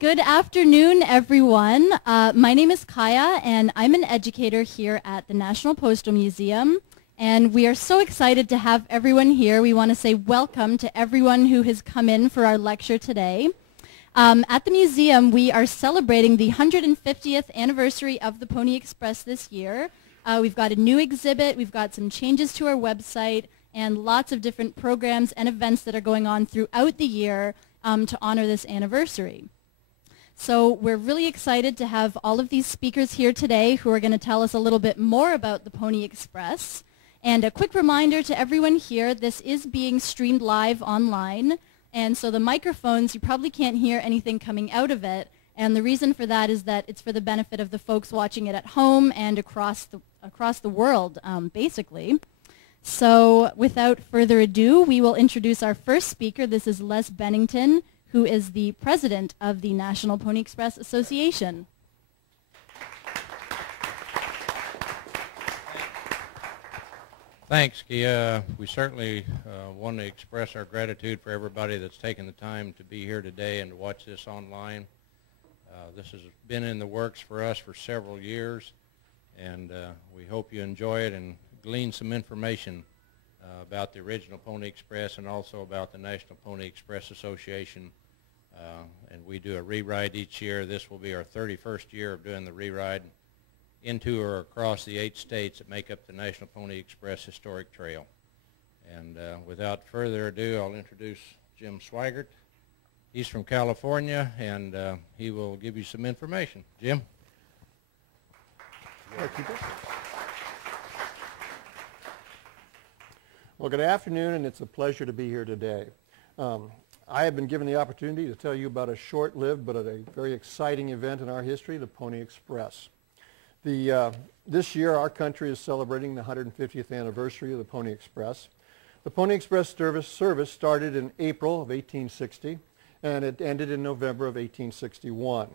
Good afternoon, everyone. My name is Kaya, and I'm an educator here at the National Postal Museum. And we are so excited to have everyone here. We want to say welcome to everyone who has come in for our lecture today. At the museum, we are celebrating the 150th anniversary of the Pony Express this year. We've got a new exhibit, we've got some changes to our website, and lots of different programs and events that are going on throughout the year to honor this anniversary. So we're really excited to have all of these speakers here today who are going to tell us a little bit more about the Pony Express. And a quick reminder to everyone here, this is being streamed live online. And so the microphones, you probably can't hear anything coming out of it. And the reason for that is that it's for the benefit of the folks watching it at home and across the world, basically. So without further ado, we will introduce our first speaker. This is Les Bennington, who is the president of the National Pony Express Association. Thanks, Kia. We certainly want to express our gratitude for everybody that's taken the time to be here today and to watch this online. This has been in the works for us for several years, and we hope you enjoy it and glean some information about the original Pony Express and also about the National Pony Express Association. And we do a re-ride each year. This will be our 31st year of doing the re-ride into or across the 8 states that make up the National Pony Express Historic Trail. And without further ado, I'll introduce Jim Swigert. He's from California, and he will give you some information. Jim? Well, good afternoon, and it's a pleasure to be here today. I have been given the opportunity to tell you about a short-lived but a very exciting event in our history, the Pony Express. This year, our country is celebrating the 150th anniversary of the Pony Express. The Pony Express service started in April of 1860, and it ended in November of 1861.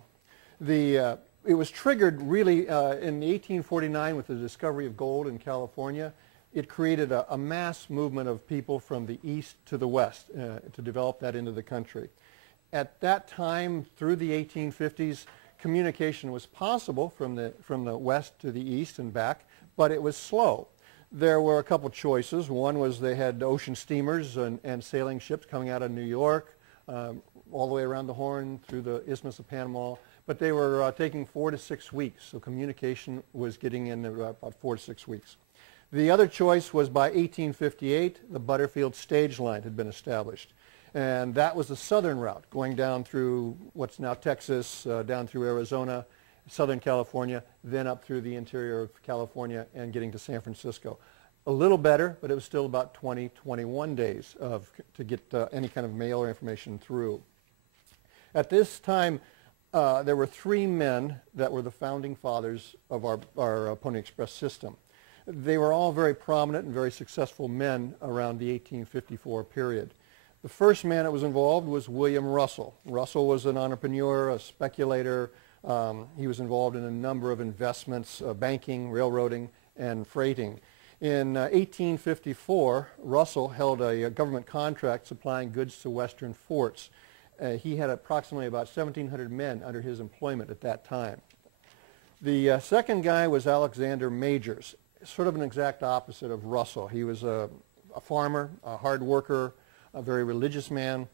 It was triggered really in 1849 with the discovery of gold in California. It created a mass movement of people from the east to the west to develop that into the country. At that time, through the 1850s, communication was possible from the west to the east and back, but it was slow. There were a couple choices. One was they had ocean steamers and sailing ships coming out of New York, all the way around the Horn through the Isthmus of Panama, but they were taking 4 to 6 weeks, so communication was getting in about 4 to 6 weeks. The other choice was by 1858, the Butterfield Stage Line had been established. And that was the southern route, going down through what's now Texas, down through Arizona, Southern California, then up through the interior of California and getting to San Francisco. A little better, but it was still about 21 days to get any kind of mail or information through. At this time, there were 3 men that were the founding fathers of our Pony Express system. They were all very prominent and very successful men around the 1854 period. The first man that was involved was William Russell. Russell was an entrepreneur, a speculator. He was involved in a number of investments, banking, railroading, and freighting. In 1854, Russell held a government contract supplying goods to western forts. He had approximately about 1,700 men under his employment at that time. The second guy was Alexander Majors, sort of an exact opposite of Russell. He was a farmer, a hard worker, a very religious man.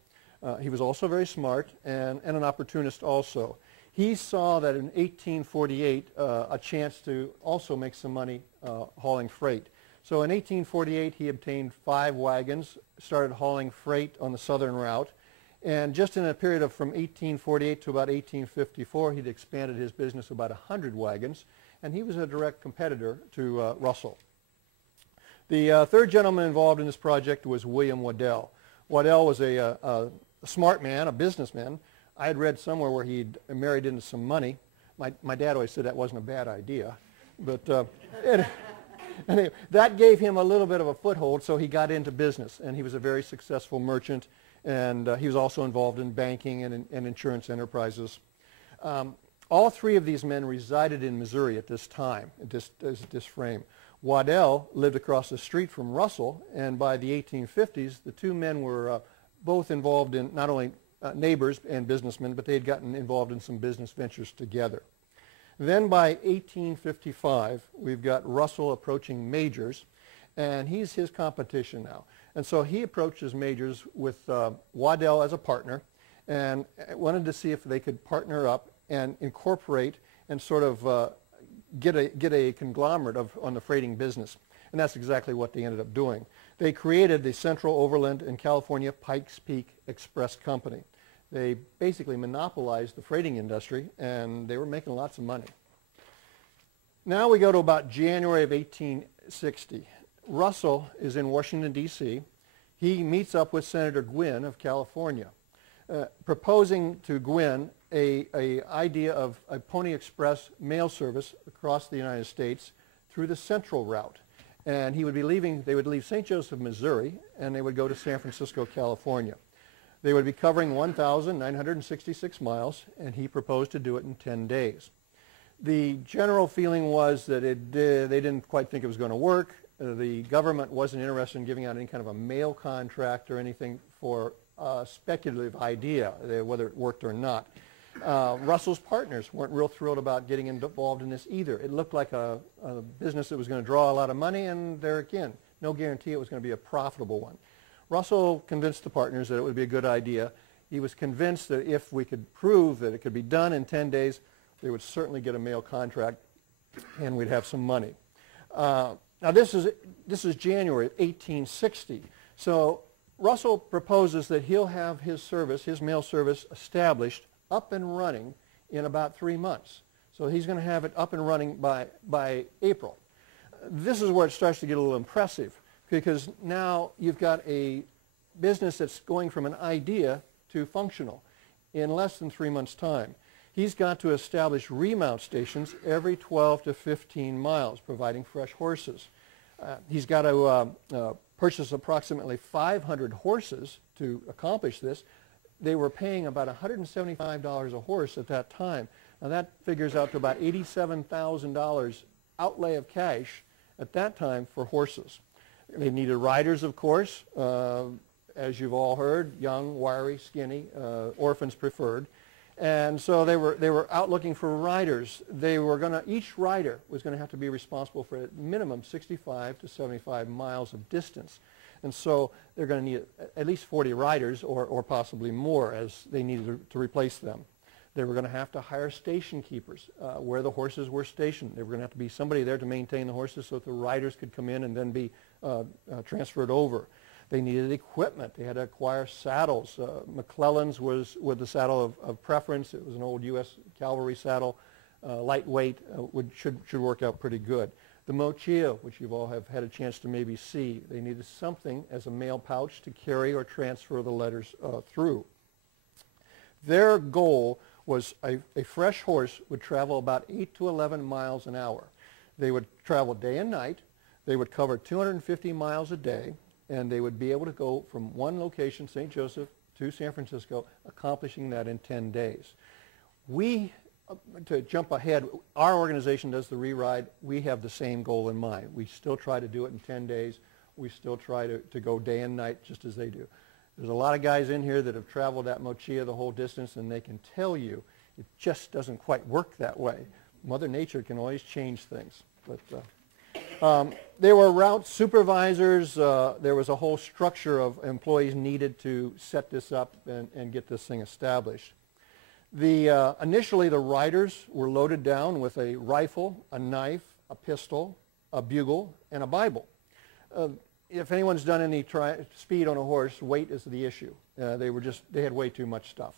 He was also very smart and an opportunist also. He saw that in 1848 a chance to also make some money hauling freight. So in 1848 he obtained 5 wagons, started hauling freight on the southern route, and just in a period of from 1848 to about 1854 he'd expanded his business about 100 wagons, and he was a direct competitor to Russell. The third gentleman involved in this project was William Waddell. Waddell was a smart man, a businessman. I had read somewhere where he'd married into some money. My dad always said that wasn't a bad idea. But anyway, that gave him a little bit of a foothold, so he got into business. And he was a very successful merchant, and he was also involved in banking and insurance enterprises. All 3 of these men resided in Missouri at this time, at this frame. Waddell lived across the street from Russell, and by the 1850s, the 2 men were both involved in not only neighbors and businessmen, but they had gotten involved in some business ventures together. Then by 1855, we've got Russell approaching Majors, and he's his competition now. And so he approaches Majors with Waddell as a partner and wanted to see if they could partner up and incorporate and sort of get a conglomerate on the freighting business. And that's exactly what they ended up doing. They created the Central Overland and California Pikes Peak Express Company. They basically monopolized the freighting industry, and they were making lots of money. Now we go to about January of 1860. Russell is in Washington, D.C. He meets up with Senator Gwin of California, proposing to Gwin a idea of a Pony Express mail service across the United States through the Central route. And he would be leaving, they would leave St. Joseph, Missouri, and they would go to San Francisco, California. They would be covering 1,966 miles, and he proposed to do it in 10 days. The general feeling was that they didn't quite think it was going to work. The government wasn't interested in giving out any kind of a mail contract or anything for a speculative idea, whether it worked or not. Russell's partners weren't real thrilled about getting involved in this either. It looked like a business that was going to draw a lot of money, and there again, no guarantee it was going to be a profitable one. Russell convinced the partners that it would be a good idea. He was convinced that if we could prove that it could be done in 10 days, they would certainly get a mail contract and we'd have some money. Now this is January of 1860. So Russell proposes that he'll have his service, his mail service, established, up and running in about 3 months. So he's going to have it up and running by April. This is where it starts to get a little impressive, because now you've got a business that's going from an idea to functional in less than 3 months' time. He's got to establish remount stations every 12 to 15 miles, providing fresh horses. He's got to purchase approximately 500 horses to accomplish this. They were paying about $175 a horse at that time. Now that figures out to about $87,000 outlay of cash at that time for horses. They needed riders, of course, as you've all heard, young, wiry, skinny, orphans preferred. And so they were out looking for riders. Each rider was going to have to be responsible for at minimum 65 to 75 miles of distance. And so they're going to need at least 40 riders or possibly more, as they needed to replace them. They were going to have to hire station keepers where the horses were stationed. There were going to have to be somebody there to maintain the horses so that the riders could come in and then be transferred over. They needed equipment. They had to acquire saddles. McClellan's was the saddle of preference. It was an old U.S. cavalry saddle, lightweight, should work out pretty good. The mochila, which you all have had a chance to maybe see, they needed something as a mail pouch to carry or transfer the letters through. Their goal was a fresh horse would travel about 8 to 11 miles an hour. They would travel day and night. They would cover 250 miles a day, and they would be able to go from one location, St. Joseph, to San Francisco, accomplishing that in 10 days. To jump ahead, our organization does the re-ride. We have the same goal in mind. We still try to do it in 10 days. We still try to go day and night just as they do. There's a lot of guys in here that have traveled that mochila the whole distance, and they can tell you it just doesn't quite work that way. Mother Nature can always change things. But there were route supervisors. There was a whole structure of employees needed to set this up and get this thing established. Initially, the riders were loaded down with a rifle, a knife, a pistol, a bugle, and a Bible. If anyone's done any speed on a horse, weight is the issue. They had way too much stuff.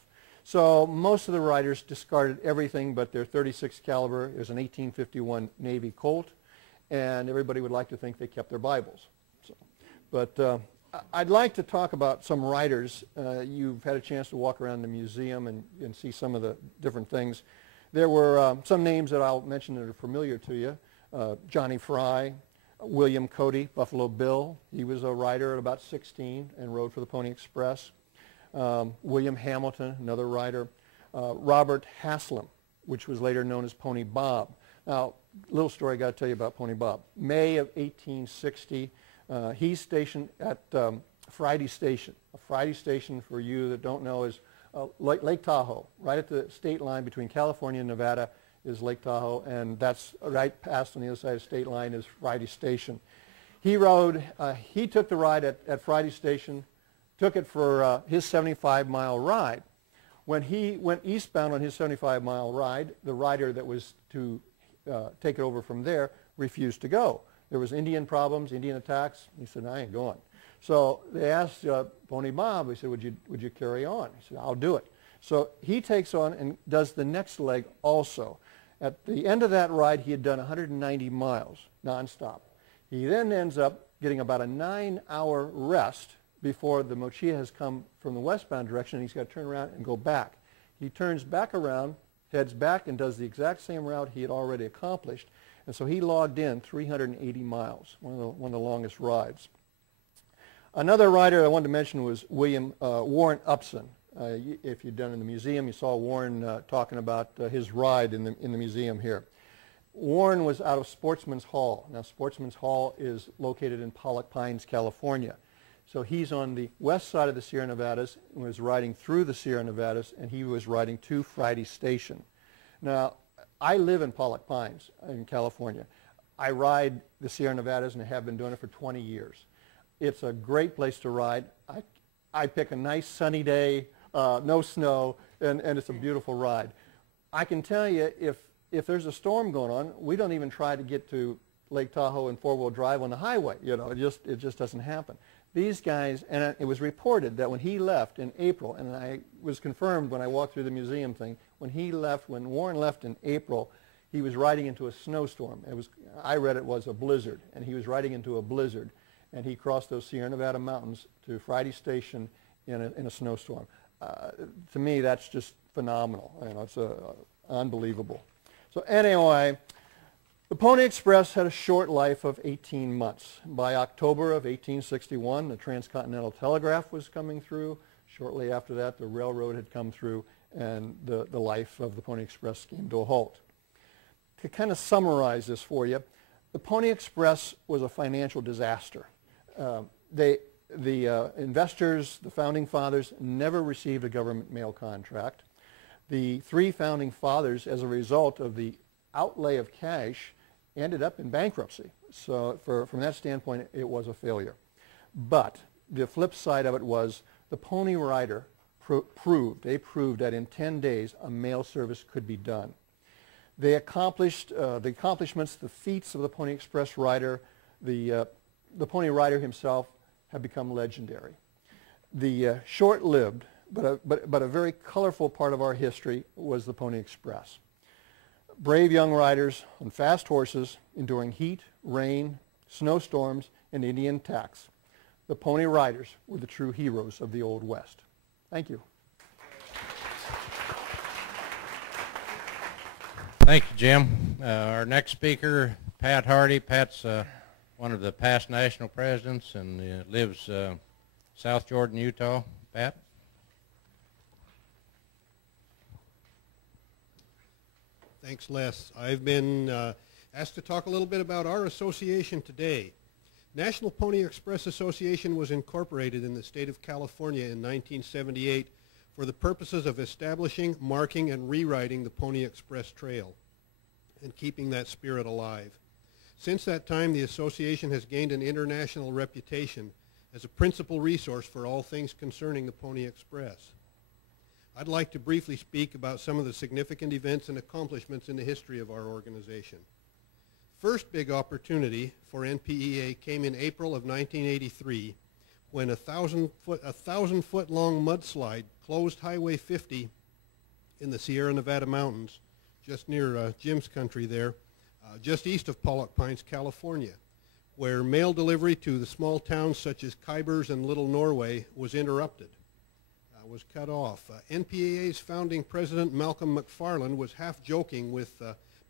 So most of the riders discarded everything but their .36 caliber. It was an 1851 Navy Colt, and everybody would like to think they kept their Bibles. But I'd like to talk about some riders. You've had a chance to walk around the museum and see some of the different things. There were some names that I'll mention that are familiar to you. Johnny Fry, William Cody, Buffalo Bill. He was a rider at about 16 and rode for the Pony Express. William Hamilton, another rider. Robert Haslam, which was later known as Pony Bob. Now, little story I got to tell you about Pony Bob. May of 1860, he's stationed at Friday Station. A Friday Station, for you that don't know, is Lake Tahoe, right at the state line between California and Nevada is Lake Tahoe, and that's right past on the other side of the state line is Friday Station. He took the ride at Friday Station, took it for his 75-mile ride. When he went eastbound on his 75-mile ride, the rider that was to take it over from there refused to go. There was Indian problems, Indian attacks. He said, I ain't going. So they asked Pony Bob, he said, would you carry on? He said, I'll do it. So he takes on and does the next leg also. At the end of that ride, he had done 190 miles nonstop. He then ends up getting about a 9-hour rest before the Mochia has come from the westbound direction, and he's got to turn around and go back. He turns back around, heads back, and does the exact same route he had already accomplished. And so he logged in 380 miles, one of the longest rides. Another rider I wanted to mention was Warren Upson. If you'd done in the museum, you saw Warren talking about his ride in the museum here. Warren was out of Sportsman's Hall. Now, Sportsman's Hall is located in Pollock Pines, California. So he's on the west side of the Sierra Nevadas and was riding through the Sierra Nevadas, and he was riding to Friday Station. Now, I live in Pollock Pines in California. I ride the Sierra Nevadas and have been doing it for 20 years. It's a great place to ride. I pick a nice sunny day, no snow, and it's a beautiful ride. I can tell you, if there's a storm going on, we don't even try to get to Lake Tahoe in four-wheel drive on the highway. You know, it just doesn't happen. These guys, and it was reported that when he left in April, and I was confirmed when I walked through the museum thing, when Warren left in April, he was riding into a snowstorm. I read it was a blizzard, and he was riding into a blizzard, and he crossed those Sierra Nevada mountains to Friday Station in a snowstorm. To me, that's just phenomenal. You know, it's unbelievable. So anyway, the Pony Express had a short life of 18 months. By October of 1861, the Transcontinental Telegraph was coming through. Shortly after that, the railroad had come through, and the life of the Pony Express came to a halt. To kind of summarize this for you, the Pony Express was a financial disaster. The investors, the founding fathers, never received a government mail contract. The three founding fathers, as a result of the outlay of cash, ended up in bankruptcy. So from that standpoint, it was a failure. But the flip side of it was the Pony Rider proved that in 10 days a mail service could be done. They accomplished the accomplishments, the feats of the Pony Express rider. The Pony Rider himself have become legendary. The short-lived but a very colorful part of our history was the Pony Express. Brave young riders on fast horses enduring heat, rain, snowstorms, and Indian attacks. The Pony Riders were the true heroes of the Old West. Thank you. Thank you, Jim. Our next speaker, Pat Hardy. Pat's one of the past national presidents and lives South Jordan, Utah. Pat? Thanks, Les. I've been asked to talk a little bit about our association today. National Pony Express Association was incorporated in the state of California in 1978 for the purposes of establishing, marking, and rewriting the Pony Express Trail and keeping that spirit alive. Since that time, the association has gained an international reputation as a principal resource for all things concerning the Pony Express. I'd like to briefly speak about some of the significant events and accomplishments in the history of our organization. First big opportunity for NPEA came in April of 1983 when a 1,000-foot long mudslide closed Highway 50 in the Sierra Nevada mountains, just near Jim's country there, just east of Pollock Pines, California, where mail delivery to the small towns such as Kybers and Little Norway was interrupted. Was cut off. NPEA's founding president, Malcolm McFarland, was half joking with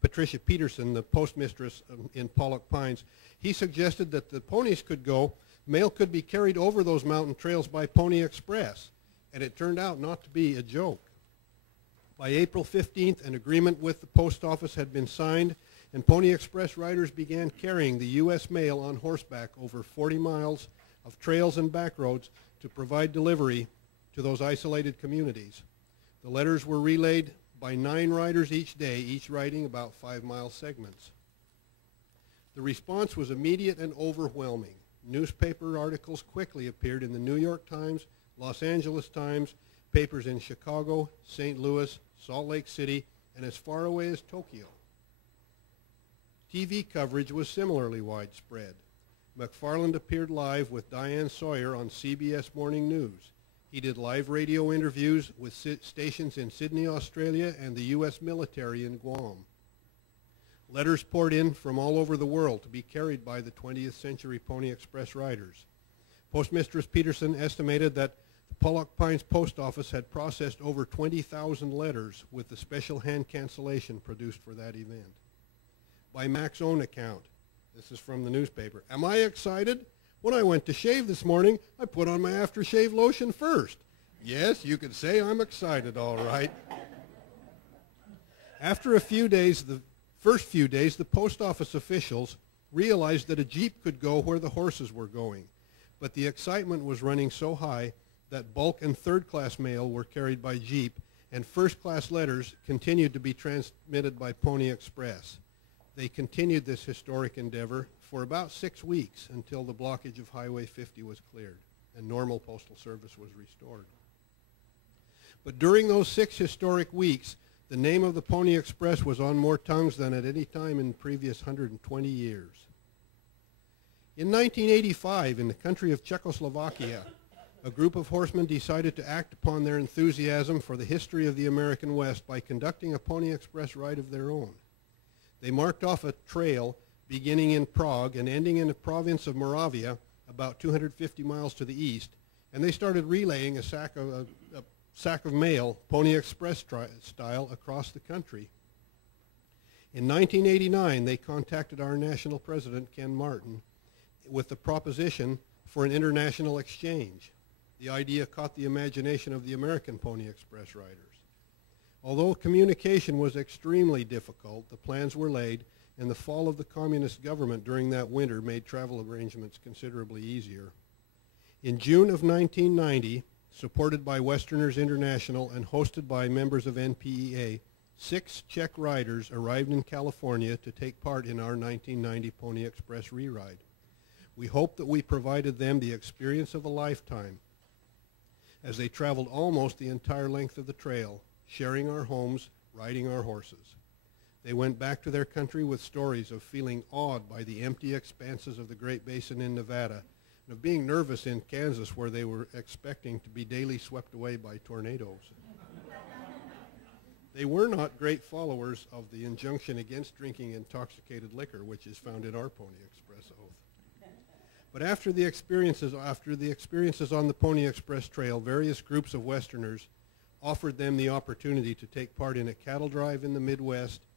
Patricia Peterson, the postmistress in Pollock Pines. He suggested that the ponies could go, mail could be carried over those mountain trails by Pony Express, and it turned out not to be a joke. By April 15th, an agreement with the post office had been signed, and Pony Express riders began carrying the U.S. mail on horseback over 40 miles of trails and back roads to provide delivery to those isolated communities. The letters were relayed by 9 riders each day, each riding about 5-mile segments. The response was immediate and overwhelming. Newspaper articles quickly appeared in the New York Times, Los Angeles Times, papers in Chicago, St. Louis, Salt Lake City, and as far away as Tokyo. TV coverage was similarly widespread. McFarland appeared live with Diane Sawyer on CBS Morning News. He did live radio interviews with stations in Sydney, Australia, and the U.S. military in Guam. Letters poured in from all over the world to be carried by the 20th Century Pony Express riders. Postmistress Peterson estimated that the Pollock Pines Post Office had processed over 20,000 letters with the special hand cancellation produced for that event. By Mac's own account, this is from the newspaper, "Am I excited? When I went to shave this morning, I put on my aftershave lotion first. Yes, you could say I'm excited, all right." After a few days, the first few days, the post office officials realized that a Jeep could go where the horses were going. But the excitement was running so high that bulk and third-class mail were carried by Jeep, and first-class letters continued to be transmitted by Pony Express. They continued this historic endeavor for about 6 weeks until the blockage of Highway 50 was cleared and normal postal service was restored. But during those 6 historic weeks, the name of the Pony Express was on more tongues than at any time in the previous 120 years. In 1985, in the country of Czechoslovakia, a group of horsemen decided to act upon their enthusiasm for the history of the American West by conducting a Pony Express ride of their own. They marked off a trail beginning in Prague and ending in the province of Moravia, about 250 miles to the east, and they started relaying a sack of mail, Pony Express style, across the country. In 1989, they contacted our national president, Ken Martin, with the proposition for an international exchange. The idea caught the imagination of the American Pony Express riders. Although communication was extremely difficult, the plans were laid, and the fall of the communist government during that winter made travel arrangements considerably easier. In June of 1990, supported by Westerners International and hosted by members of NPEA, 6 Czech riders arrived in California to take part in our 1990 Pony Express re-ride. We hope that we provided them the experience of a lifetime as they traveled almost the entire length of the trail, sharing our homes, riding our horses. They went back to their country with stories of feeling awed by the empty expanses of the Great Basin in Nevada, and of being nervous in Kansas where they were expecting to be daily swept away by tornadoes. They were not great followers of the injunction against drinking intoxicated liquor, which is found in our Pony Express oath. But after the experiences on the Pony Express Trail, various groups of Westerners offered them the opportunity to take part in a cattle drive in the Midwest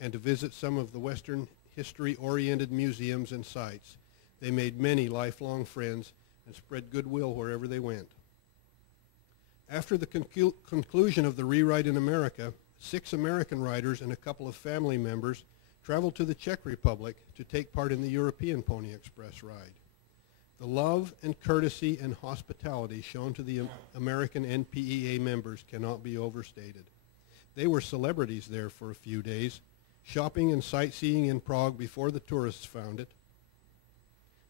and to visit some of the Western history-oriented museums and sites. They made many lifelong friends and spread goodwill wherever they went. After the conclusion of the re-ride in America, 6 American riders and a couple of family members traveled to the Czech Republic to take part in the European Pony Express ride. The love and courtesy and hospitality shown to the American NPEA members cannot be overstated. They were celebrities there for a few days, shopping and sightseeing in Prague before the tourists found it,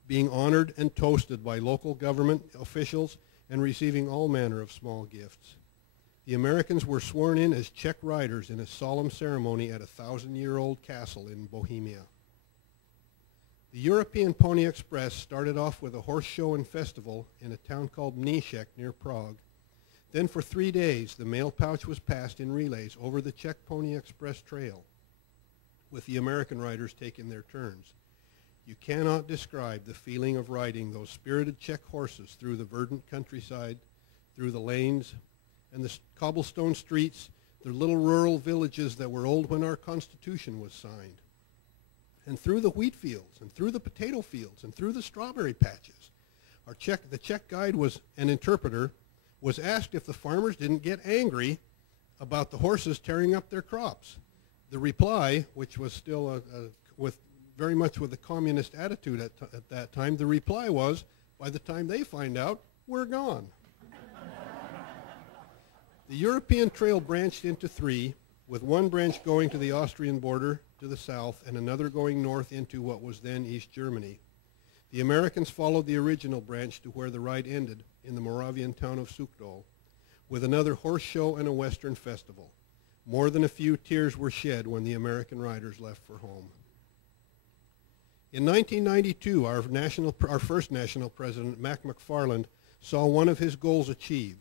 being honored and toasted by local government officials, and receiving all manner of small gifts. The Americans were sworn in as Czech riders in a solemn ceremony at a 1,000-year-old castle in Bohemia. The European Pony Express started off with a horse show and festival in a town called Mníšek near Prague. Then for 3 days, the mail pouch was passed in relays over the Czech Pony Express Trail, with the American riders taking their turns. You cannot describe the feeling of riding those spirited Czech horses through the verdant countryside, through the lanes and the cobblestone streets, the little rural villages that were old when our Constitution was signed, and through the wheat fields, and through the potato fields, and through the strawberry patches. The Czech guide an interpreter, was asked if the farmers didn't get angry about the horses tearing up their crops. The reply, which was still very much with the communist attitude at that time, the reply was, by the time they find out, we're gone. The European Trail branched into three, with one branch going to the Austrian border to the south and another going north into what was then East Germany. The Americans followed the original branch to where the ride ended, in the Moravian town of Suchdol, with another horse show and a Western festival. More than a few tears were shed when the American riders left for home. In 1992, our first national president, Mac McFarland, saw one of his goals achieved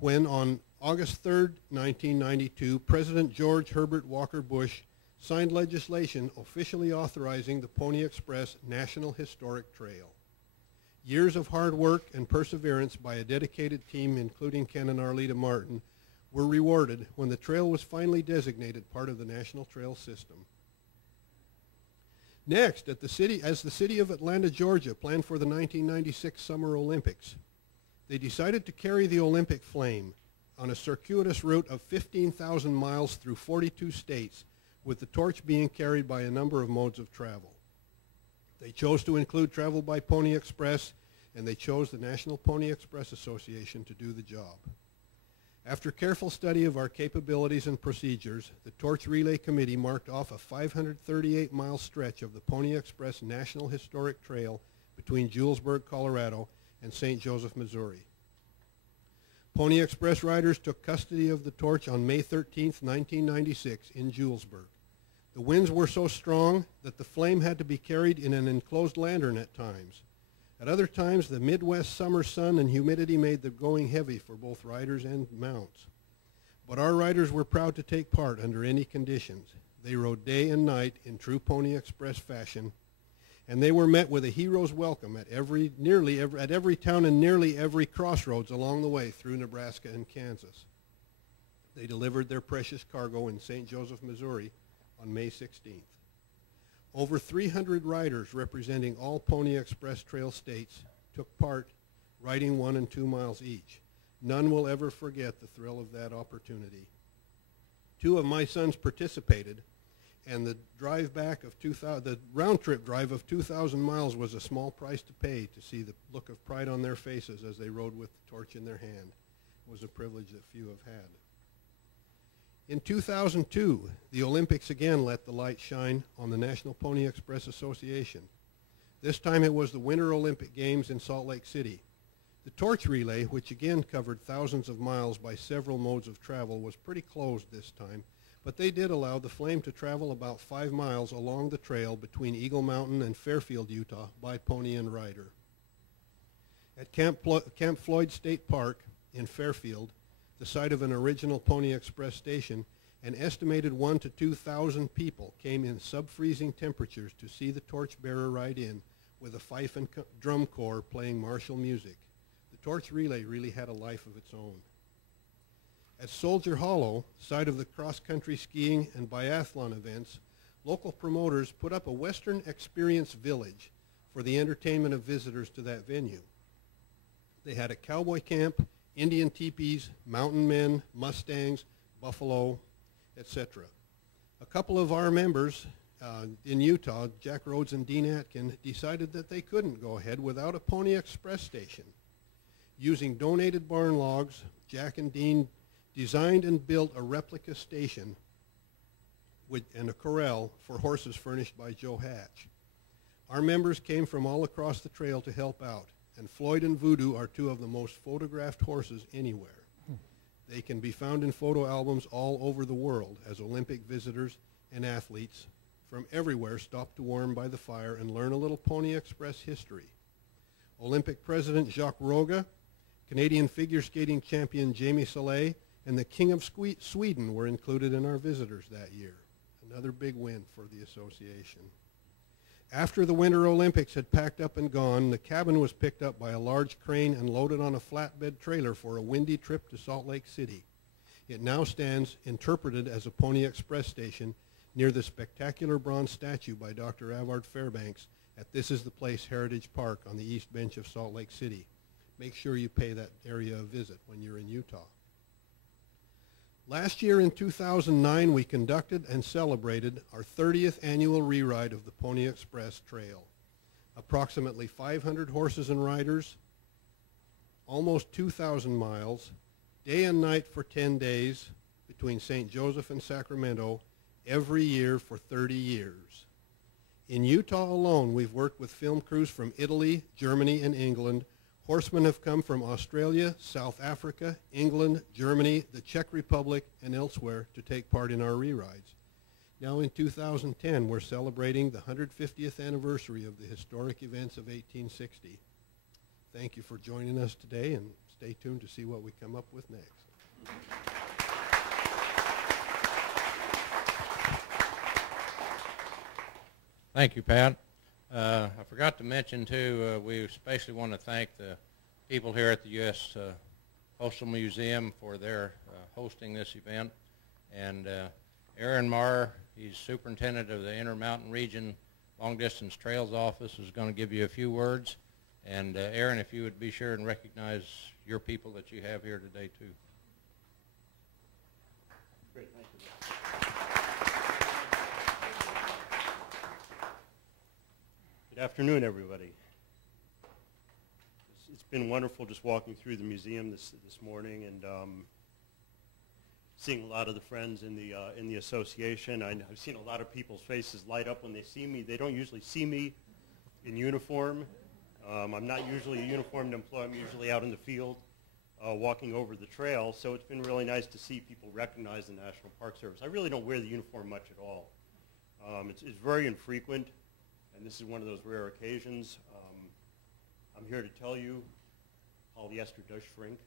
when on August 3rd, 1992, President George Herbert Walker Bush signed legislation officially authorizing the Pony Express National Historic Trail. Years of hard work and perseverance by a dedicated team, including Ken and Arleta Martin, were rewarded when the trail was finally designated part of the National Trail System. Next, as the city of Atlanta, Georgia planned for the 1996 Summer Olympics, they decided to carry the Olympic flame on a circuitous route of 15,000 miles through 42 states, with the torch being carried by a number of modes of travel. They chose to include travel by Pony Express, and they chose the National Pony Express Association to do the job. After careful study of our capabilities and procedures, the Torch Relay Committee marked off a 538-mile stretch of the Pony Express National Historic Trail between Julesburg, Colorado, and St. Joseph, Missouri. Pony Express riders took custody of the torch on May 13, 1996, in Julesburg. The winds were so strong that the flame had to be carried in an enclosed lantern at times. At other times, the Midwest summer sun and humidity made the going heavy for both riders and mounts. But our riders were proud to take part under any conditions. They rode day and night in true Pony Express fashion, and they were met with a hero's welcome at every town and nearly every crossroads along the way through Nebraska and Kansas. They delivered their precious cargo in St. Joseph, Missouri on May 16th. Over 300 riders representing all Pony Express Trail states took part, riding 1 and 2 miles each. None will ever forget the thrill of that opportunity. 2 of my sons participated, and the round trip drive of 2,000 miles was a small price to pay to see the look of pride on their faces as they rode with the torch in their hand. It was a privilege that few have had. In 2002, the Olympics again let the light shine on the National Pony Express Association. This time it was the Winter Olympic Games in Salt Lake City. The torch relay, which again covered thousands of miles by several modes of travel, was pretty closed this time, but they did allow the flame to travel about 5 miles along the trail between Eagle Mountain and Fairfield, Utah, by pony and rider. At Camp Floyd State Park in Fairfield, the site of an original Pony Express station, an estimated 1,000 to 2,000 people came in sub-freezing temperatures to see the torchbearer ride in with a fife and drum corps playing martial music. The torch relay really had a life of its own. At Soldier Hollow, site of the cross-country skiing and biathlon events, local promoters put up a Western Experience Village for the entertainment of visitors to that venue. They had a cowboy camp, Indian teepees, mountain men, Mustangs, buffalo, etc. A couple of our members in Utah, Jack Rhodes and Dean Atkin, decided that they couldn't go ahead without a Pony Express station. Using donated barn logs, Jack and Dean designed and built a replica station and a corral for horses furnished by Joe Hatch. Our members came from all across the trail to help out, and Floyd and Voodoo are 2 of the most photographed horses anywhere. They can be found in photo albums all over the world as Olympic visitors and athletes from everywhere stop to warm by the fire and learn a little Pony Express history. Olympic President Jacques Roga, Canadian figure skating champion Jamie Salé, and the King of Sweden were included in our visitors that year. Another big win for the association. After the Winter Olympics had packed up and gone, the cabin was picked up by a large crane and loaded on a flatbed trailer for a windy trip to Salt Lake City. It now stands interpreted as a Pony Express station near the spectacular bronze statue by Dr. Avard Fairbanks at This Is the Place Heritage Park on the East Bench of Salt Lake City. Make sure you pay that area a visit when you're in Utah. Last year in 2009, we conducted and celebrated our 30th annual re-ride of the Pony Express Trail. Approximately 500 horses and riders, almost 2,000 miles, day and night for 10 days between St. Joseph and Sacramento every year for 30 years. In Utah alone, we've worked with film crews from Italy, Germany, and England. Horsemen have come from Australia, South Africa, England, Germany, the Czech Republic, and elsewhere to take part in our re-rides. Now in 2010, we're celebrating the 150th anniversary of the historic events of 1860. Thank you for joining us today, and stay tuned to see what we come up with next. Thank you, Pat. I forgot to mention, too, we especially want to thank the people here at the U.S. Postal Museum for their hosting this event. And Aaron Marr, he's superintendent of the Intermountain Region Long Distance Trails Office, is going to give you a few words. And Aaron, if you would be sure and recognize your people that you have here today, too. Great, thank you. Good afternoon, everybody. It's been wonderful just walking through the museum this morning and seeing a lot of the friends in the association. I've seen a lot of people's faces light up when they see me. They don't usually see me in uniform. I'm not usually a uniformed employee. I'm usually out in the field walking over the trail. So it's been really nice to see people recognize the National Park Service. I really don't wear the uniform much at all. It's very infrequent. And this is one of those rare occasions. I'm here to tell you, polyester does shrink.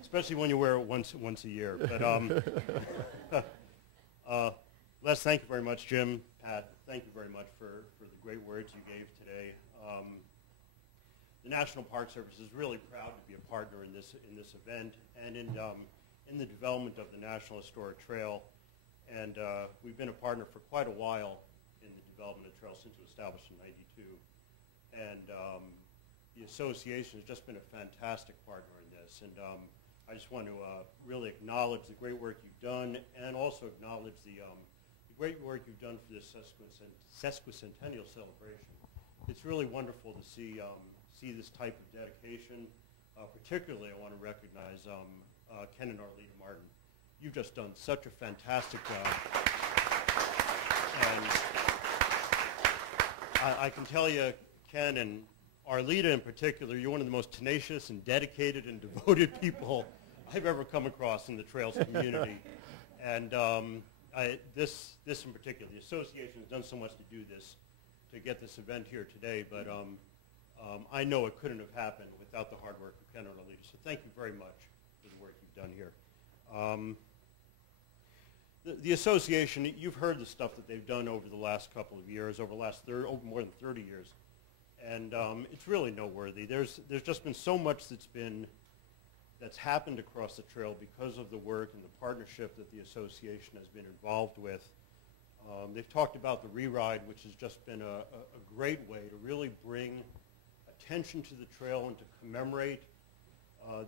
Especially when you wear it once a year. But Les, thank you very much. Jim, Pat, thank you very much for the great words you gave today. The National Park Service is really proud to be a partner in this event and in the development of the National Historic Trail. And we've been a partner for quite a while in the development of the trail since it was established in '92. And the association has just been a fantastic partner in this. And I just want to really acknowledge the great work you've done and also acknowledge the great work you've done for this sesquicentennial celebration. It's really wonderful to see this type of dedication. Particularly, I want to recognize Ken and Arleta Martin. You've just done such a fantastic job. And I can tell you, Ken and Arleta in particular, you're one of the most tenacious and dedicated and devoted people I've ever come across in the trails community. And this in particular, the association has done so much to do this, to get this event here today, but I know it couldn't have happened without the hard work of Ken and Arleta. So thank you very much for the work you've done here. The association, you've heard the stuff that they've done over the last couple of years, over over more than 30 years. And it's really noteworthy. There's just been so much that's happened across the trail because of the work and the partnership that the association has been involved with. They've talked about the re-ride, which has just been a great way to really bring attention to the trail and to commemorate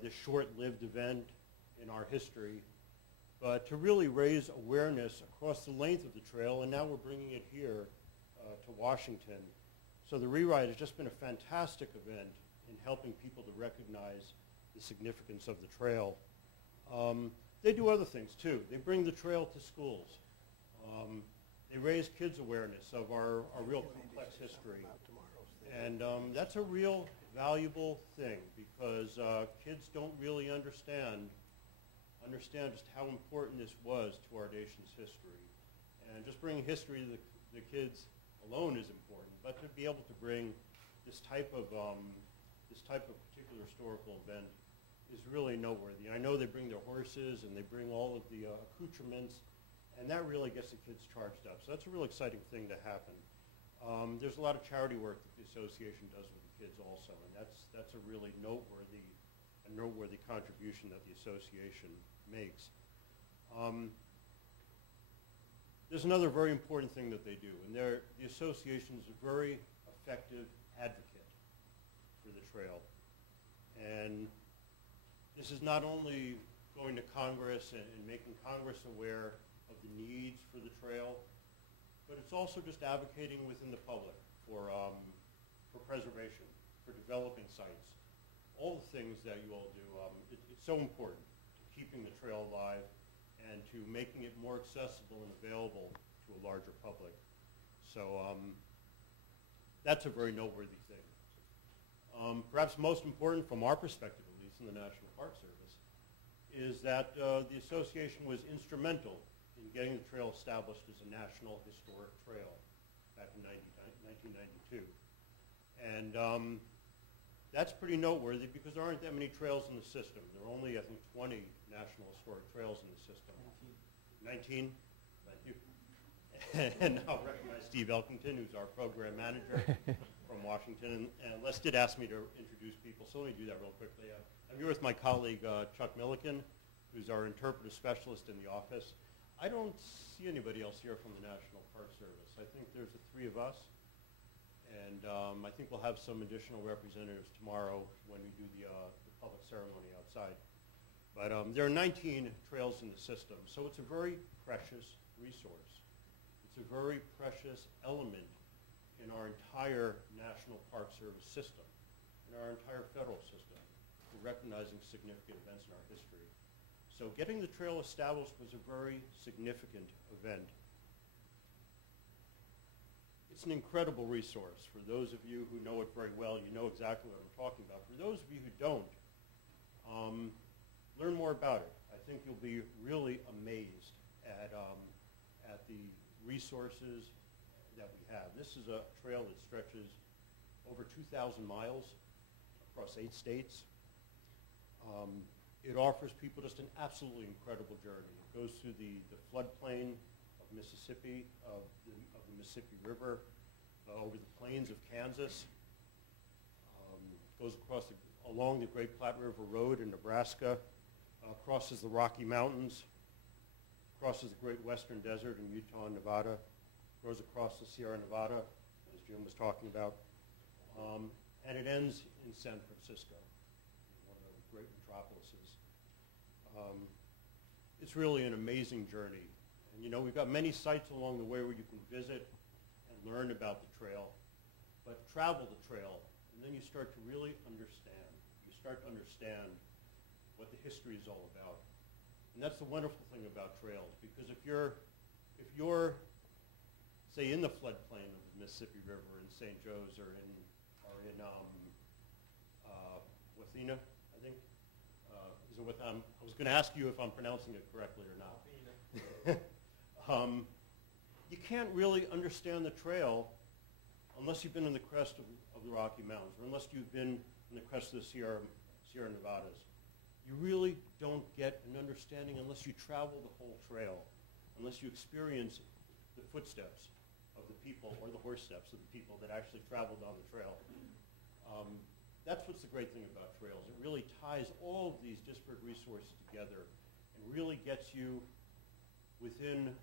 this short-lived event in our history, but to really raise awareness across the length of the trail, and now we're bringing it here to Washington. So the re-ride has just been a fantastic event in helping people to recognize the significance of the trail. They do other things too. They bring the trail to schools. They raise kids' awareness of our real complex history. And that's a real valuable thing because kids don't really understand just how important this was to our nation's history. And just bringing history to the kids alone is important, but to be able to bring this type of particular historical event is really noteworthy. I know they bring their horses and they bring all of the accoutrements, and that really gets the kids charged up. So that's a real exciting thing to happen. There's a lot of charity work that the association does with the kids also, and that's a really noteworthy contribution that the association makes. There's another very important thing that they do, and the association is a very effective advocate for the trail. And this is not only going to Congress and making Congress aware of the needs for the trail, but it's also just advocating within the public for preservation, for developing sites, all the things that you all do. It's so important to keeping the trail alive and to making it more accessible and available to a larger public. So that's a very noteworthy thing. Perhaps most important from our perspective, at least in the National Park Service, is that the association was instrumental in getting the trail established as a National Historic Trail back in 1992. And that's pretty noteworthy because there aren't that many trails in the system. There are only, I think, 20 National Historic Trails in the system. 19? Thank you. And I'll recognize Steve Elkington, who's our program manager from Washington. And Les did ask me to introduce people, so let me do that real quickly. I'm here with my colleague, Chuck Milliken, who's our interpretive specialist in the office. I don't see anybody else here from the National Park Service. I think there's the three of us. And I think we'll have some additional representatives tomorrow when we do the public ceremony outside. But there are 19 trails in the system, so it's a very precious resource. It's a very precious element in our entire National Park Service system, in our entire federal system, for recognizing significant events in our history. So getting the trail established was a very significant event. It's an incredible resource. For those of you who know it very well, you know exactly what I'm talking about. For those of you who don't, learn more about it. I think you'll be really amazed at the resources that we have. This is a trail that stretches over 2,000 miles across 8 states. It offers people just an absolutely incredible journey. It goes through the floodplain of Mississippi, of the Mississippi River, over the plains of Kansas, goes along the Great Platte River Road in Nebraska, crosses the Rocky Mountains, crosses the Great Western Desert in Utah and Nevada, goes across the Sierra Nevada, as Jim was talking about, and it ends in San Francisco, one of the great metropolises. It's really an amazing journey. And, you know, we've got many sites along the way where you can visit and learn about the trail, but travel the trail, and then you start to really understand. You start to understand what the history is all about. And that's the wonderful thing about trails, because if you're say, in the floodplain of the Mississippi River in St. Joe's or in Wathena, I think. Is it Wathena? I was going to ask you if I'm pronouncing it correctly or not. You can't really understand the trail unless you've been in the crest of the Rocky Mountains, or unless you've been in the crest of the Sierra Nevadas. You really don't get an understanding unless you travel the whole trail, unless you experience the footsteps of the people, or the horse steps of the people that actually traveled on the trail. That's what's the great thing about trails. It really ties all of these disparate resources together and really gets you within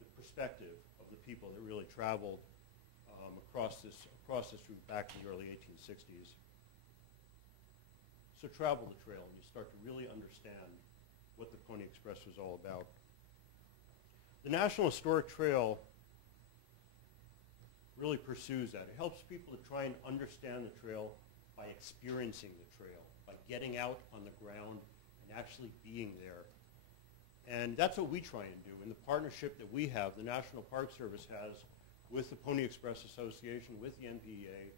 the perspective of the people that really traveled across this route back in the early 1860s. So travel the trail and you start to really understand what the Pony Express was all about. The National Historic Trail really pursues that. It helps people to try and understand the trail by experiencing the trail, by getting out on the ground and actually being there. And that's what we try and do in the partnership that we have, the National Park Service has with the Pony Express Association, with the NPEA,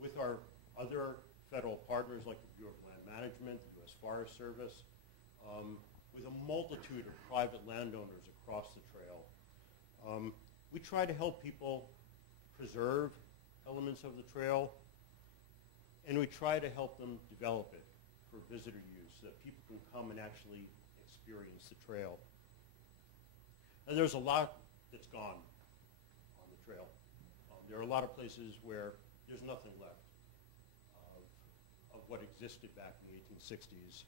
with our other federal partners like the Bureau of Land Management, the U.S. Forest Service, with a multitude of private landowners across the trail. We try to help people preserve elements of the trail, and we try to help them develop it for visitor use so that people can come and actually experience the trail. And there's a lot that's gone on the trail. There are a lot of places where there's nothing left of what existed back in the 1860s.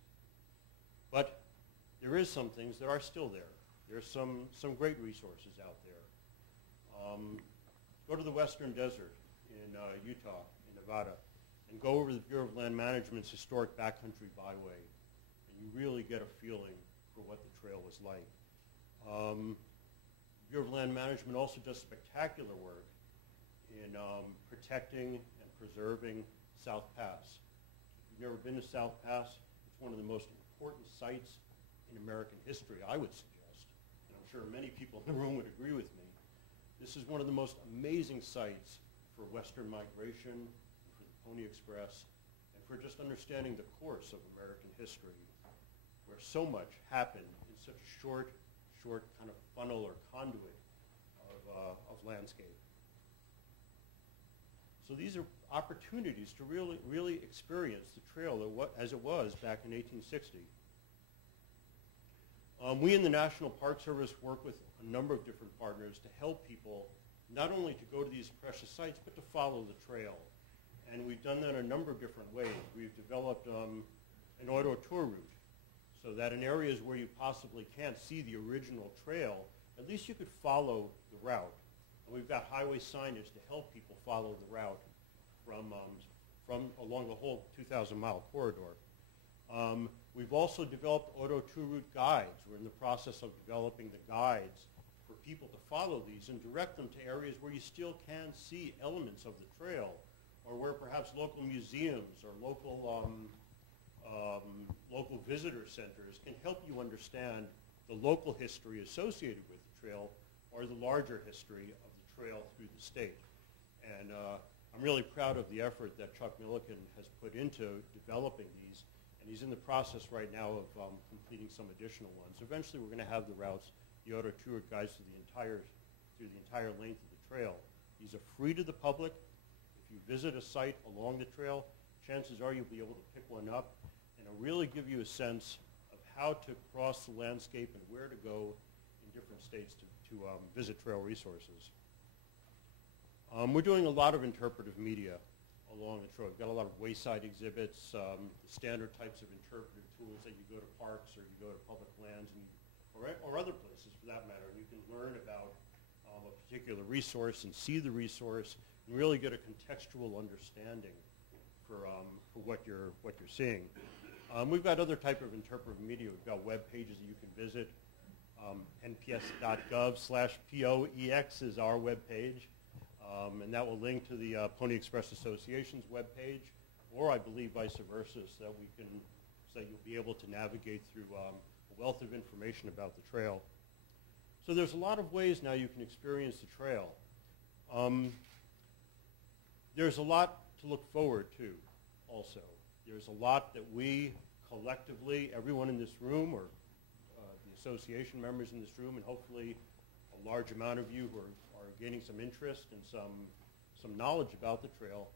But there is some things that are still there. There's some great resources out there. Go to the Western Desert in Utah, in Nevada, and go over the Bureau of Land Management's historic backcountry byway, and you really get a feeling for what the trail was like. Bureau of Land Management also does spectacular work in protecting and preserving South Pass. If you've never been to South Pass, it's one of the most important sites in American history, I would suggest. And I'm sure many people in the room would agree with me. This is one of the most amazing sites for Western migration, for the Pony Express, and for just understanding the course of American history, where so much happened in such a short kind of funnel or conduit of landscape. So these are opportunities to really experience the trail as it was back in 1860. We in the National Park Service work with a number of different partners to help people not only to go to these precious sites, but to follow the trail. And we've done that in a number of different ways. We've developed an auto tour route, so that in areas where you possibly can't see the original trail, at least you could follow the route. And we've got highway signage to help people follow the route from along the whole 2,000-mile corridor. We've also developed auto tour route guides. We're in the process of developing the guides for people to follow these and direct them to areas where you still can see elements of the trail, or where perhaps local museums or local local visitor centers can help you understand the local history associated with the trail or the larger history of the trail through the state. And I'm really proud of the effort that Chuck Milliken has put into developing these, and he's in the process right now of completing some additional ones. Eventually we're going to have the routes, the auto tour guides through the entire length of the trail. These are free to the public. If you visit a site along the trail, chances are you'll be able to pick one up, and it'll really give you a sense of how to cross the landscape and where to go in different states to visit trail resources. We're doing a lot of interpretive media along the trail. We've got a lot of wayside exhibits, the standard types of interpretive tools that you go to parks or you go to public lands or other places for that matter. You can learn about a particular resource and see the resource and really get a contextual understanding for what you're seeing. We've got other type of interpretive media. We've got web pages that you can visit. nps.gov/POEX is our web page, and that will link to the Pony Express Association's web page, or I believe vice versa, so that you'll be able to navigate through a wealth of information about the trail. So there's a lot of ways now you can experience the trail. There's a lot to look forward to also. There's a lot that we collectively, everyone in this room, or the association members in this room, and hopefully a large amount of you who are gaining some interest and some knowledge about the trail,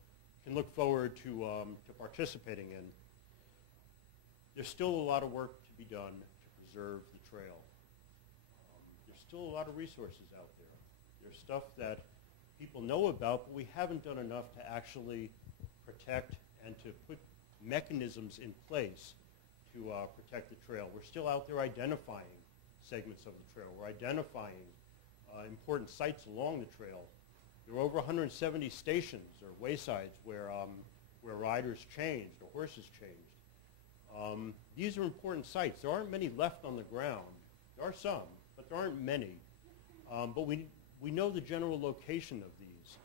can look forward to participating in. There's still a lot of work to be done to preserve the trail. There's still a lot of resources out there. There's stuff that people know about, but we haven't done enough to actually protect and to put mechanisms in place to protect the trail. We're still out there identifying segments of the trail. We're identifying important sites along the trail. There are over 170 stations or waysides where riders changed or horses changed. These are important sites. There aren't many left on the ground. There are some, but there aren't many. But we know the general location of these,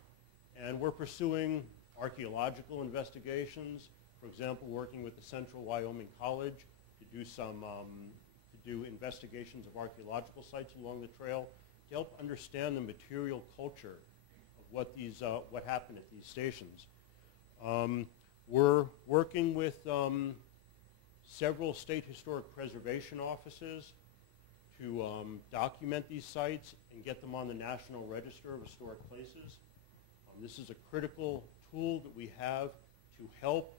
and we're pursuing archaeological investigations. For example, working with the Central Wyoming College to do investigations of archaeological sites along the trail to help understand the material culture of what happened at these stations. We're working with several state historic preservation offices to document these sites and get them on the National Register of Historic Places. This is a critical tool that we have to help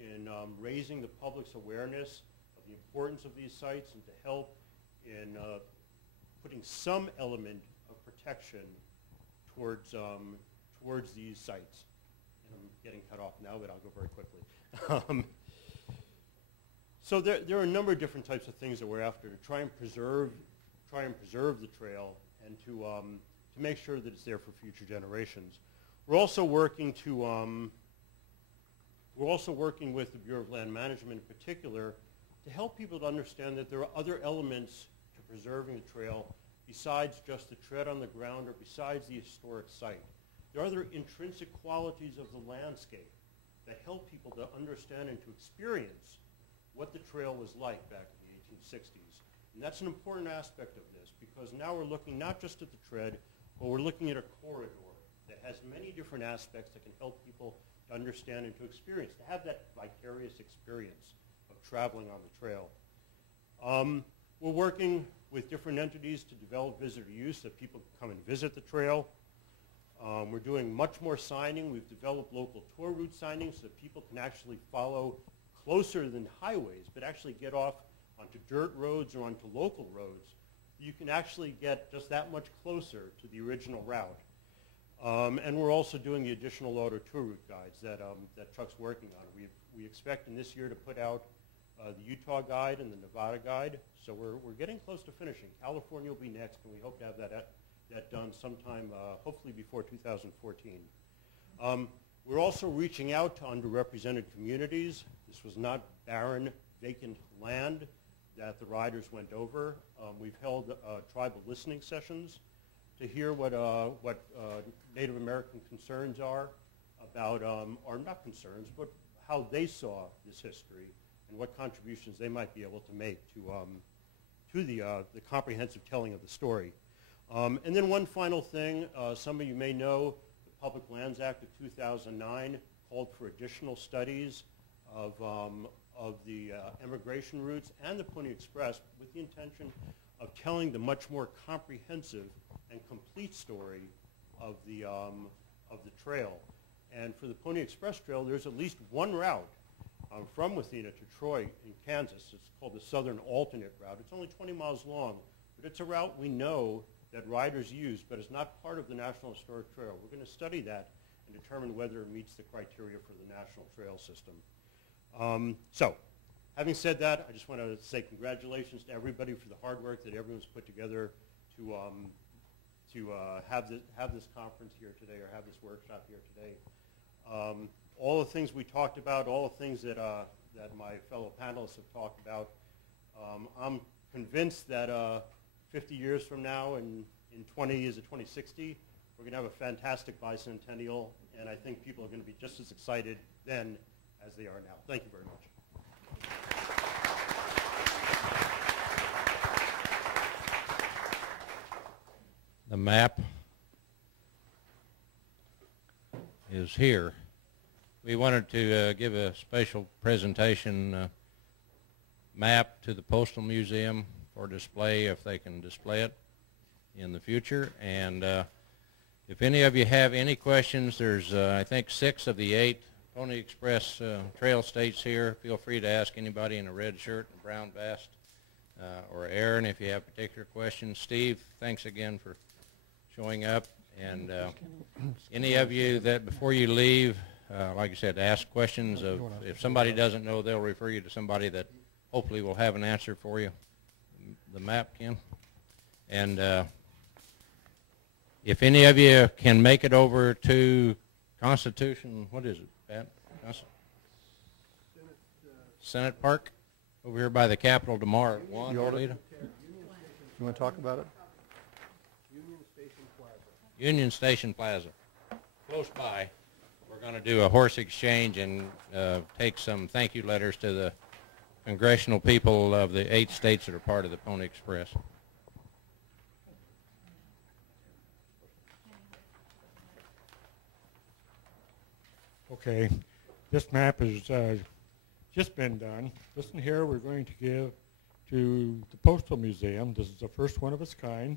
in raising the public's awareness of the importance of these sites and to help in putting some element of protection towards these sites. And I'm getting cut off now, but I'll go very quickly. So there are a number of different types of things that we're after to try and preserve the trail and to make sure that it's there for future generations. We're also working with the Bureau of Land Management in particular to help people to understand that there are other elements to preserving the trail besides just the tread on the ground or besides the historic site. There are other intrinsic qualities of the landscape that help people to understand and to experience what the trail was like back in the 1860s. And that's an important aspect of this, because now we're looking not just at the tread, but we're looking at a corridor that has many different aspects that can help people to understand and to experience, to have that vicarious experience of traveling on the trail. We're working with different entities to develop visitor use so that people can come and visit the trail. We're doing much more signing. We've developed local tour route signings so that people can actually follow closer than highways, but actually get off onto dirt roads or onto local roads. You can actually get just that much closer to the original route. And we're also doing the additional auto tour route guides that, that Chuck's working on. We expect in this year to put out the Utah guide and the Nevada guide. So we're getting close to finishing. California will be next, and we hope to have that done sometime, hopefully before 2014. We're also reaching out to underrepresented communities. This was not barren, vacant land that the riders went over. We've held tribal listening sessions to hear what Native American concerns are about, or not concerns, but how they saw this history and what contributions they might be able to make to the comprehensive telling of the story. And then one final thing, some of you may know the Public Lands Act of 2009 called for additional studies of the emigration routes and the Pony Express with the intention of telling the much more comprehensive and complete story of the trail. And for the Pony Express Trail, there's at least one route from Wathena to Troy in Kansas. It's called the Southern Alternate Route. It's only 20 miles long, but it's a route we know that riders use, but it's not part of the National Historic Trail. We're going to study that and determine whether it meets the criteria for the National Trail System. So, having said that, I just want to say congratulations to everybody for the hard work that everyone's put together to have this conference here today, or have this workshop here today. All the things we talked about, all the things that my fellow panelists have talked about, I'm convinced that 50 years from now, in 2060, we're going to have a fantastic bicentennial, and I think people are going to be just as excited then as they are now. Thank you very much. The map is here. We wanted to give a special presentation map to the Postal Museum for display, if they can display it in the future. And if any of you have any questions, there's I think 6 of the 8 Pony Express trail states here. Feel free to ask anybody in a red shirt and brown vest, or Aaron if you have particular questions. Steve, thanks again for showing up. And any of you that before you leave, like I said, ask questions. If somebody doesn't know, they'll refer you to somebody that hopefully will have an answer for you. The map, Ken. And if any of you can make it over to Constitution, what is it, Pat? Senate Park, over here by the Capitol tomorrow at 1. You want to talk about it? Union Station Plaza, close by. We're going to do a horse exchange and take some thank you letters to the congressional people of the 8 states that are part of the Pony Express. Okay, this map has just been done. Listen here, we're going to give to the Postal Museum. This is the first one of its kind.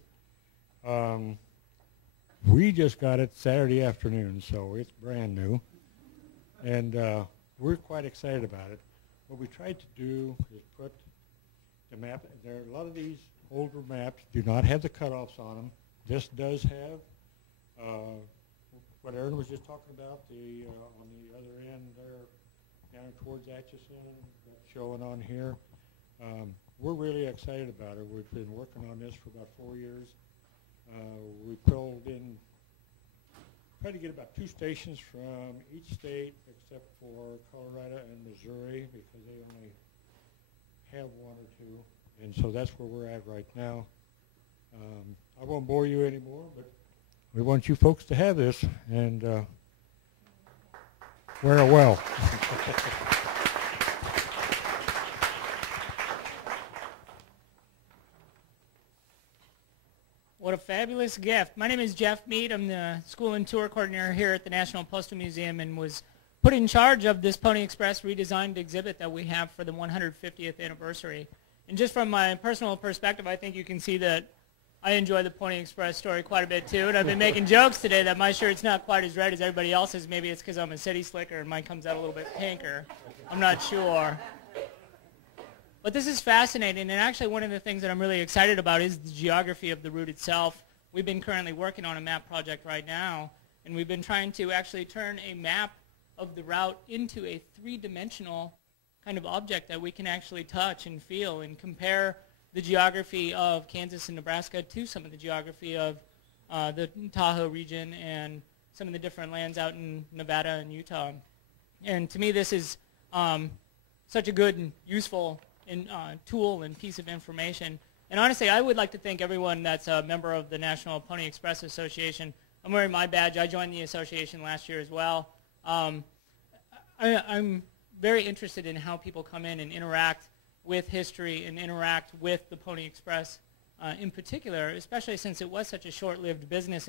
We just got it Saturday afternoon, so it's brand new. And we're quite excited about it. What we tried to do is put the map, a lot of these older maps do not have the cutoffs on them. This does have what Aaron was just talking about, on the other end there, down towards Atchison, that's showing on here. We're really excited about it. We've been working on this for about 4 years. We pulled in, tried to get about 2 stations from each state except for Colorado and Missouri, because they only have 1 or 2. And so that's where we're at right now. I won't bore you anymore, but we want you folks to have this and wear it well. What a fabulous gift. My name is Jeff Mead. I'm the school and tour coordinator here at the National Postal Museum and was put in charge of this Pony Express redesigned exhibit that we have for the 150th anniversary. And just from my personal perspective, I think you can see that I enjoy the Pony Express story quite a bit too. And I've been making jokes today that my shirt's not quite as red as everybody else's. Maybe it's because I'm a city slicker and mine comes out a little bit pinker. I'm not sure. But this is fascinating, and actually one of the things that I'm really excited about is the geography of the route itself. We've been currently working on a map project right now, and we've been trying to actually turn a map of the route into a three-dimensional kind of object that we can actually touch and feel and compare the geography of Kansas and Nebraska to some of the geography of the Tahoe region and some of the different lands out in Nevada and Utah. And to me this is such a good and useful tool and piece of information. And honestly, I would like to thank everyone that's a member of the National Pony Express Association. I'm wearing my badge. I joined the association last year as well. I'm very interested in how people come in and interact with history and interact with the Pony Express in particular, especially since it was such a short-lived business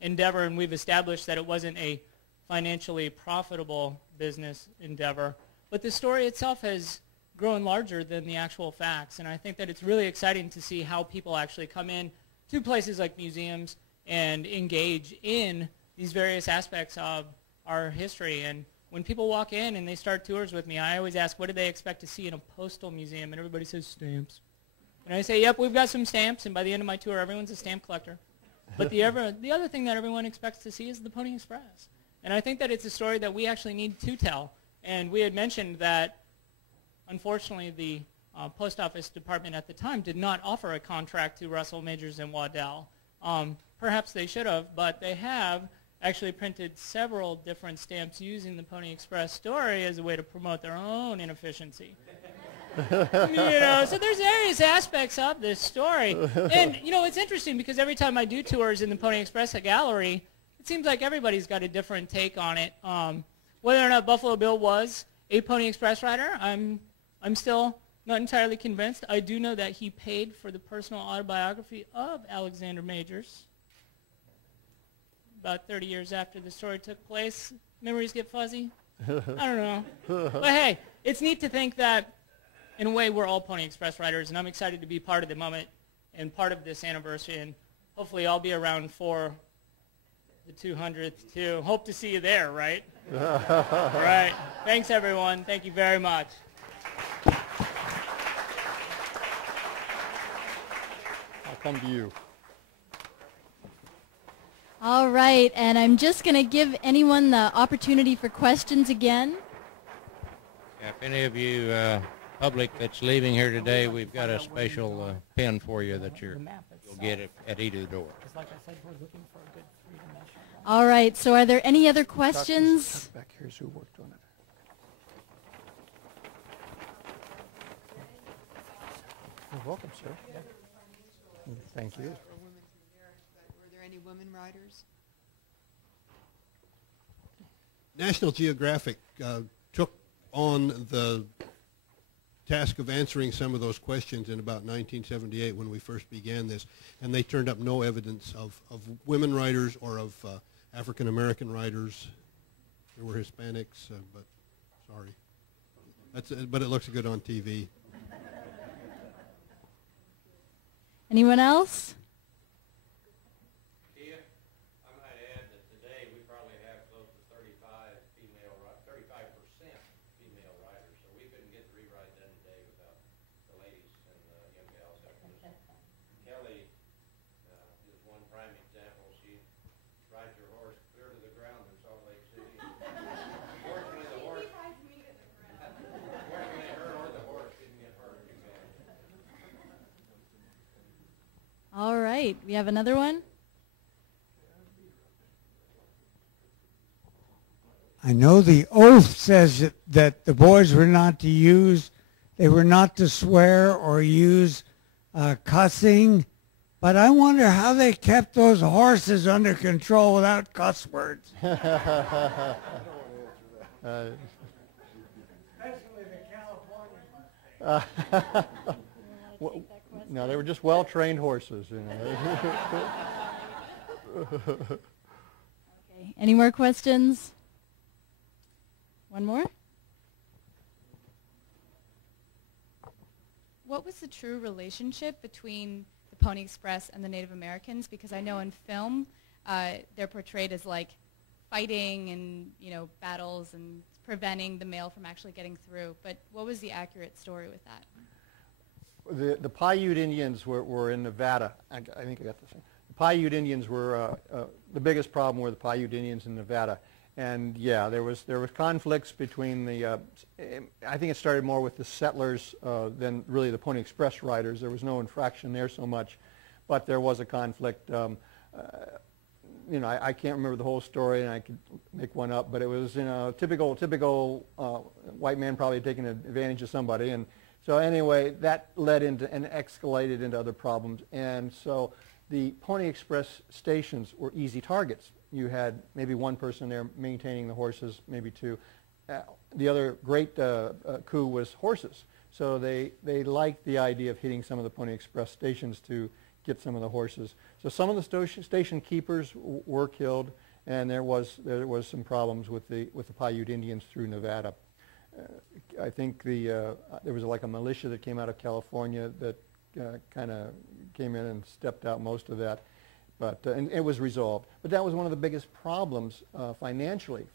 endeavor and we've established that it wasn't a financially profitable business endeavor. But the story itself has grown larger than the actual facts. And I think that it's really exciting to see how people actually come in to places like museums and engage in these various aspects of our history. And when people walk in and they start tours with me, I always ask, what do they expect to see in a postal museum? And everybody says, stamps. And I say, yep, we've got some stamps. And by the end of my tour, everyone's a stamp collector. But the other thing that everyone expects to see is the Pony Express. And I think that it's a story that we actually need to tell. And we had mentioned that unfortunately, the post office department at the time did not offer a contract to Russell, Majors, and Waddell. Perhaps they should have, but they have actually printed several different stamps using the Pony Express story as a way to promote their own inefficiency. So there's various aspects of this story. And, it's interesting because every time I do tours in the Pony Express gallery, it seems like everybody's got a different take on it. Whether or not Buffalo Bill was a Pony Express rider, I'm still not entirely convinced. I do know that he paid for the personal autobiography of Alexander Majors about 30 years after the story took place. Memories get fuzzy? I don't know. But hey, it's neat to think that, in a way, we're all Pony Express riders, and I'm excited to be part of the moment and part of this anniversary, and hopefully I'll be around for the 200th, too. Hope to see you there, right? All right. Thanks, everyone. Thank you very much. I'll come to you. All right, and I'm just going to give anyone the opportunity for questions again. If any of you public that's leaving here today, we've got a special pin for you that you'll get at either door. Like I said, we're looking for a good three-dimensional. All right, so are there any other questions? Back here's who worked on it. You're welcome, sir. Thank you. Were there any women riders? National Geographic took on the task of answering some of those questions in about 1978 when we first began this, and they turned up no evidence of women riders or of African American riders. There were Hispanics, but sorry. But it looks good on TV. Anyone else? Kia, I might add that today we probably have close to 35% female riders, so we couldn't get the rewrite done today without the ladies and the young gals helping us. Kelly is one prime example. She rides her horse clear to the ground in Salt Lake City. Fortunately, her or the horse didn't get hurt too bad. All right, we have another one. I know the oath says that the boys were not to use, they were not to swear or use cussing, but I wonder how they kept those horses under control without cuss words. No, they were just well-trained horses. You know. Okay. Any more questions? One more? What was the true relationship between the Pony Express and the Native Americans? Because I know in film they're portrayed as like fighting and battles and preventing the mail from actually getting through. But what was the accurate story with that? The Paiute Indians were in Nevada. I think I got this. The Paiute Indians were the biggest problem were the Paiute Indians in Nevada, and yeah, there was conflicts between the. I think it started more with the settlers than really the Pony Express riders. There was no infraction there so much, but there was a conflict. I can't remember the whole story, and I could make one up, but it was typical white man probably taking advantage of somebody, and so anyway, that led into and escalated into other problems, and so the Pony Express stations were easy targets. You had maybe one person there maintaining the horses, maybe two. The other great coup was horses, so they liked the idea of hitting some of the Pony Express stations to get some of the horses. So some of the station keepers were killed, and there was some problems with the Paiute Indians through Nevada. I think there was like a militia that came out of California that kind of came in and stepped out most of that, but and it was resolved. But that was one of the biggest problems financially.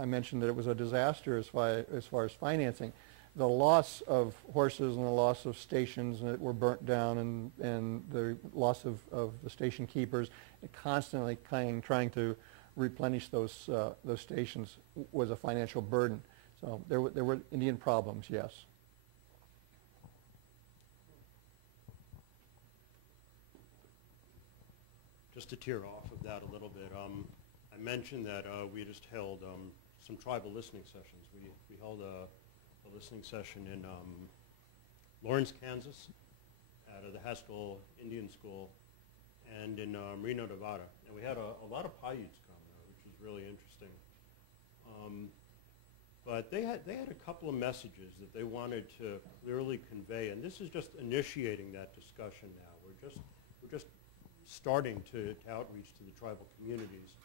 I mentioned that it was a disaster as far as financing. The loss of horses and the loss of stations that were burnt down, and the loss of the station keepers, and constantly trying to replenish those stations was a financial burden. So there were Indian problems, yes. Just to tear off of that a little bit, I mentioned that we just held some tribal listening sessions. We held a listening session in Lawrence, Kansas, at the Haskell Indian School, and in Reno, Nevada. And we had a lot of Paiutes come, which was really interesting. But they had a couple of messages that they wanted to clearly convey, and this is just initiating that discussion now. We're just starting to outreach to the tribal communities.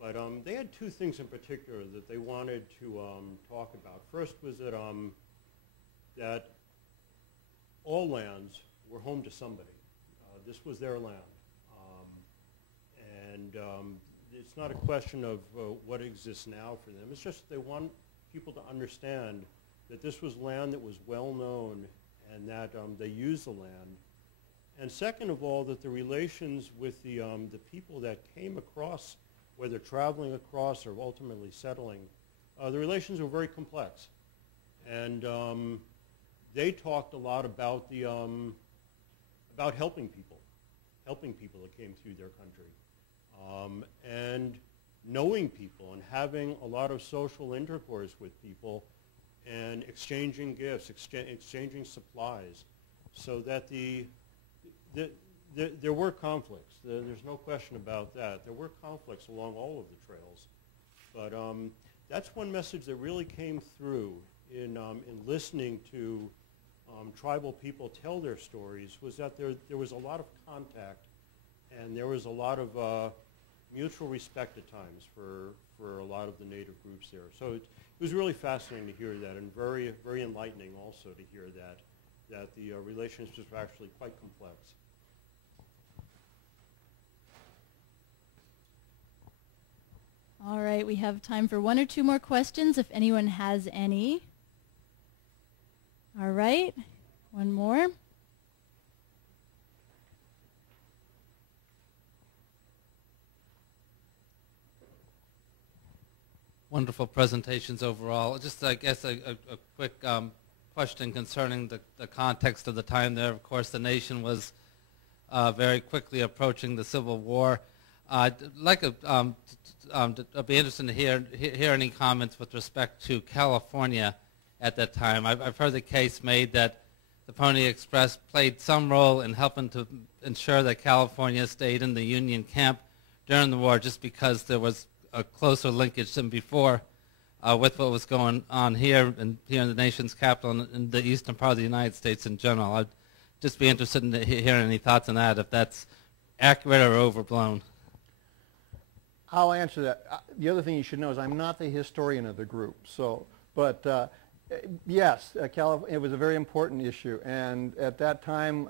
But they had two things in particular that they wanted to talk about. First was that all lands were home to somebody. This was their land. And it's not a question of what exists now for them. It's just they want people to understand that this was land that was well known and that they used the land. And second of all, that the relations with the people that came across, whether traveling across or ultimately settling, the relations were very complex. And they talked a lot about about helping people that came through their country, and knowing people and having a lot of social intercourse with people and exchanging gifts, exchanging supplies, so that there were conflicts. There's no question about that. There were conflicts along all of the trails. But that's one message that really came through in listening to tribal people tell their stories, was that there was a lot of contact and there was a lot of mutual respect at times for a lot of the native groups there. So it was really fascinating to hear that, and very, very enlightening also to hear that the relationships were actually quite complex. All right, we have time for one or two more questions if anyone has any. All right, one more. Wonderful presentations overall. Just, I guess, a quick question concerning the context of the time there. Of course, the nation was very quickly approaching the Civil War. I'd like I'd be interested to hear any comments with respect to California at that time. I've heard the case made that the Pony Express played some role in helping to ensure that California stayed in the Union camp during the war, just because there was a closer linkage than before with what was going on here in the nation's capital and in the eastern part of the United States in general. I'd just be interested in hearing any thoughts on that, if that's accurate or overblown. I'll answer that. The other thing you should know is I'm not the historian of the group. So, but yes, it was a very important issue. And at that time,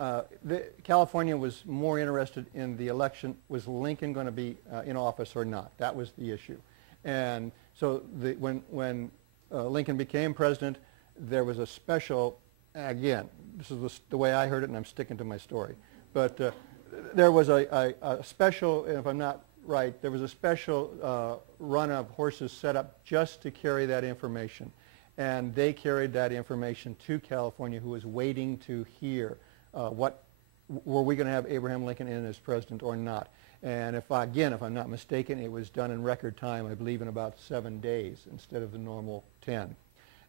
California was more interested in the election. Was Lincoln going to be in office or not? That was the issue. And so when Lincoln became president, there was a special, again, this is the way I heard it, and I'm sticking to my story. But there was a special, if I'm not right, there was a special run of horses set up just to carry that information. And they carried that information to California, who was waiting to hear were we going to have Abraham Lincoln in as president or not. And if I'm not mistaken, it was done in record time, I believe in about 7 days instead of the normal 10.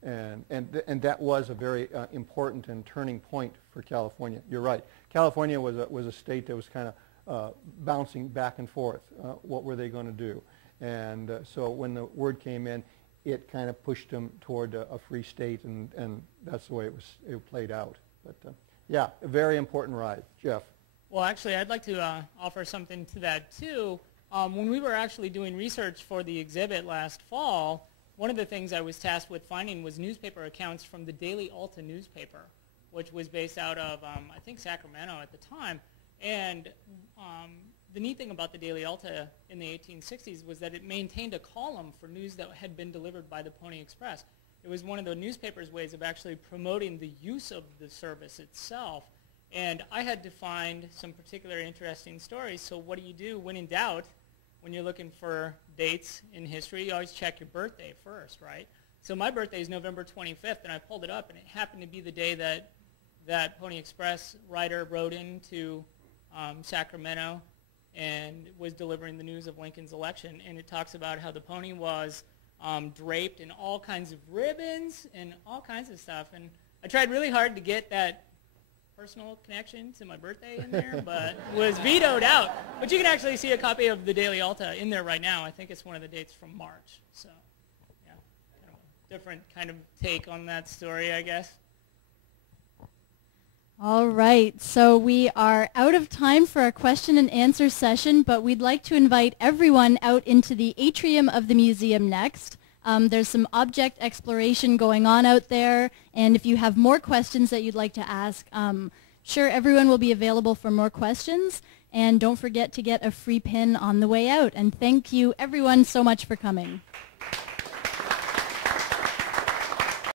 And that was a very important and turning point for California. You're right. California was a state that was kind of bouncing back and forth. What were they going to do? And so when the word came in, it kind of pushed them toward a free state, and that's the way it played out. But yeah, a very important ride. Jeff. Well, actually, I'd like to offer something to that, too. When we were actually doing research for the exhibit last fall, one of the things I was tasked with finding was newspaper accounts from the Daily Alta newspaper, which was based out of, I think, Sacramento at the time. And the neat thing about the Daily Alta in the 1860s was that it maintained a column for news that had been delivered by the Pony Express. It was one of the newspaper's ways of actually promoting the use of the service itself. And I had to find some particular interesting stories. So what do you do when in doubt? When you're looking for dates in history, you always check your birthday first, right? So my birthday is November 25th, and I pulled it up, and it happened to be the day that Pony Express writer rode into Sacramento and was delivering the news of Lincoln's election. And it talks about how the pony was draped in all kinds of ribbons and all kinds of stuff. And I tried really hard to get that personal connection to my birthday in there, but was vetoed out. But you can actually see a copy of the Daily Alta in there right now. I think it's one of the dates from March. So, yeah, kind of a different kind of take on that story, I guess. All right, so we are out of time for our question and answer session, but we'd like to invite everyone out into the atrium of the museum next. There's some object exploration going on out there, and if you have more questions that you'd like to ask, sure, everyone will be available for more questions, and don't forget to get a free pin on the way out. And thank you, everyone, so much for coming.